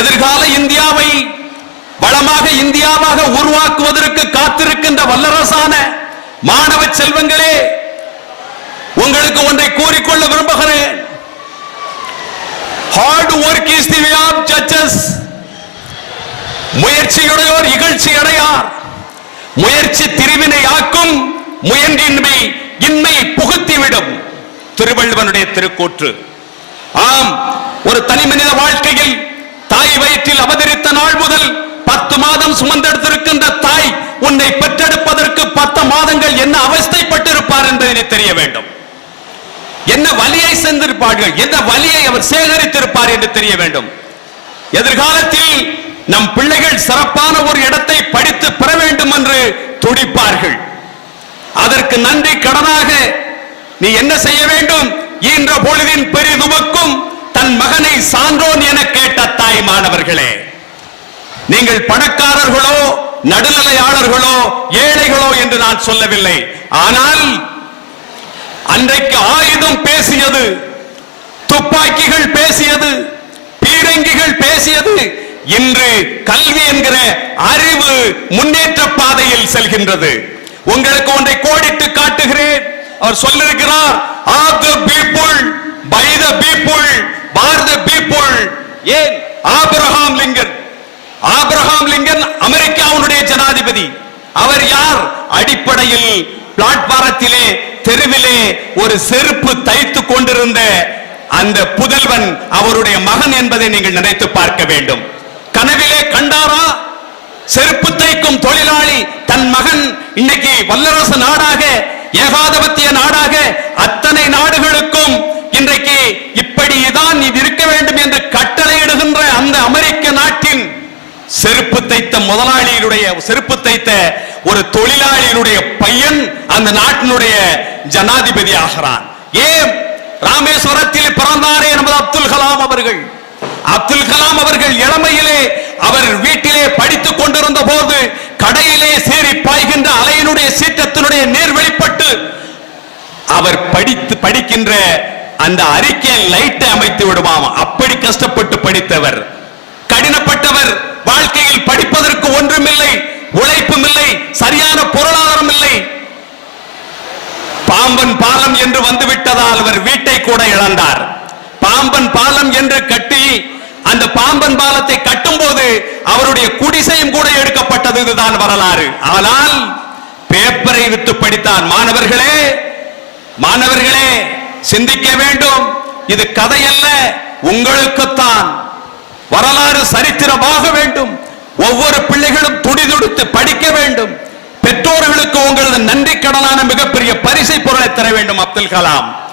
எதிர்கால இந்தியாவை வளமாக இந்தியாவாக உருவாக்குவதற்கு காத்திருக்கின்ற வல்லரசான மாணவ செல்வங்களே உங்களுக்கு ஒன்றை கூறிக்கொள்ள விரும்புகிறேன். Hard work is the way of judges முயற்சியுடையோர் இகழ்ச்சி அடையார். முயற்சி திருவினை ஆக்கும் முயன்றின்மை இன்மை புகுத்திவிடும். திருவள்ளுவனுடைய திருக்கூற்று. ஆம் ஒரு தனி மனித வயிற்றில் நாள் முதல் பத்து மாதம் சுமந்தெடுத்திருக்கின்ற தாய் உன்னை பெற்றெடுப்பதற்கு பத்து மாதங்கள் என்ன அவஸ்தைப்பட்டிருப்பார் என்பதை தெரிய வேண்டும். என்ன வலியை சென்றிருப்பார்கள்? எந்த வலியை அவர் சேகரித்திருப்பார் என்று தெரிய வேண்டும். எதிர்காலத்தில் நம் பிள்ளைகள் சிறப்பான ஒரு இடத்தை படித்து பெற வேண்டும் என்று துடிப்பார்கள். அதற்கு நன்றி கடனாக நீ என்ன செய்ய வேண்டும்? ஈன்ற பொழுதின் பெரிதுமக்கும் தன் மகனை சான்றோன் என கேட்ட தாய் மாணவர்களே. நீங்கள் பணக்காரர்களோ நடுநிலையாளர்களோ ஏழைகளோ என்று நான் சொல்லவில்லை. ஆனால் அன்றைக்கு ஆயுதம் பேசியது துப்பாக்கிகள் பேசியது பீரங்கிகள் பேசியது இன்று கல்வி என்கிற அறிவு முன்னேற்ற பாதையில் செல்கின்றது. உங்களுக்கு ஒன்றை கோடிட்டு காட்டுகிறேன். அவர் சொல்லிருக்கிறார் of the people by the people for the people ஏன்? Abraham Lincoln. ஆபிரகாம் லிங்கன் அமெரிக்காவுடைய ஜனாதிபதி. அவர் யார்? அடிப்படையில் பிளாட்பாரத்திலே தெருவிலே ஒரு செருப்பு தைத்து கொண்டிருந்த அந்த புதல்வன் அவருடைய மகன் என்பதை நீங்கள் நினைத்து பார்க்க வேண்டும். கனவிலே கண்டாரா? செருப்பு தைக்கும் தொழிலாளி தன் மகன் இன்னைக்கு வல்லரசு நாடாக ஏகாதிபத்திய நாடாக அத்தனை நாடுகளுக்கும் இன்றைக்கு இப்படிதான் நீ இருக்க வேண்டும் என்று கட்டளையிடுகின்ற அந்த அமெரிக்க நாட்டின் செருப்பு தைத்த முதலாளியினுடைய செருப்பு தைத்த ஒரு தொழிலாளியினுடைய பையன் அந்த நாட்டினுடைய ஜனாதிபதி ஆகிறான். ஏன்? ராமேஸ்வரத்தில் பிறந்தாரே என்பது அப்துல் கலாம் அவர்கள். அப்துல் கலாம் அவர்கள் இளமையிலே அவர் வீட்டிலே படித்துக் கொண்டிருந்த போது கடையிலே சேரி பாய்கின்ற அலையினுடைய சீற்றத்தினுடைய நேர் வெளிப்பட்டு அவர் படித்து படிக்கின்ற அந்த அறிக்கை லைட்டை அமைத்து விடுவாம் அப்படி கஷ்டப்பட்டு படித்தவர். கடினப்பட்டவர். வாழ்க்கையில் ஒன்றும் ஒன்றுமில்லை உழைப்பும் இல்லை சரியான பொருளாதாரம் இல்லை பாம்பன் பாலம் என்று வந்துவிட்டதால் அவர் வீட்டை கூட இழந்தார். பாம்பன் பாலம் என்று கட்டி அந்த பாம்பன் பாலத்தை கட்டும் போது அவருடைய குடிசையும் கூட எடுக்கப்பட்டது இதுதான் வரலாறு. ஆனால் பேப்பரை விட்டு படித்தார் மாணவர்களே மாணவர்களே சிந்திக்க வேண்டும். இது கதையல்ல உங்களுக்குத்தான். வரலாறு சரித்திரமாக வேண்டும். ஒவ்வொரு பிள்ளைகளும் துடிதுடித்து படிக்க வேண்டும். பெற்றோர்களுக்கு உங்களது நன்றி கடனான மிகப்பெரிய பரிசை பொருளை தர வேண்டும் அப்துல் கலாம்.